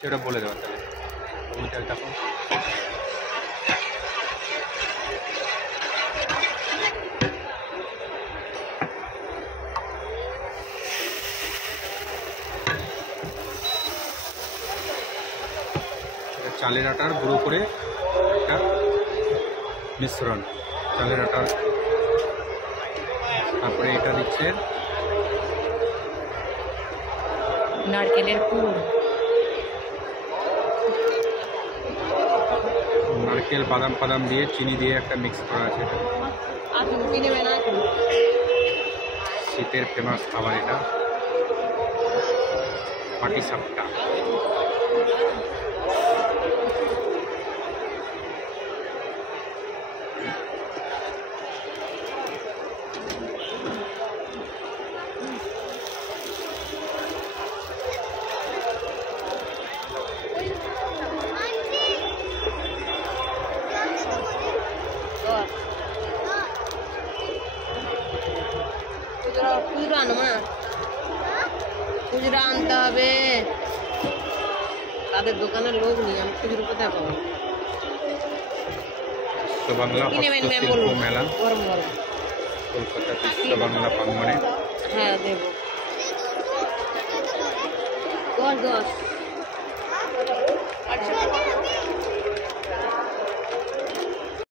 সেটা বলে দেওয়া তাহলে ওইটা দেখো। চালের আটার গুঁড়ো করে একটা মিশ্রণ, চালের আটার। তারপরে এটা দিচ্ছে নারকেলের পুর, নারকেল বাদাম ফাদাম দিয়ে চিনি দিয়ে একটা মিক্স করা আছে। শীতের ফেমাস খাবার এটা, পাটিসাপটা। খুচরা আনতে হবে, তাদের দোকানের লোক নিয়ে আমি খুচরো কোথায় পাবো? বিশ্ব বাংলা হস্তশিল্প মেলা কলকাতা, বিশ্ব বাংলা প্রাঙ্গণে। হ্যাঁ দেবো 10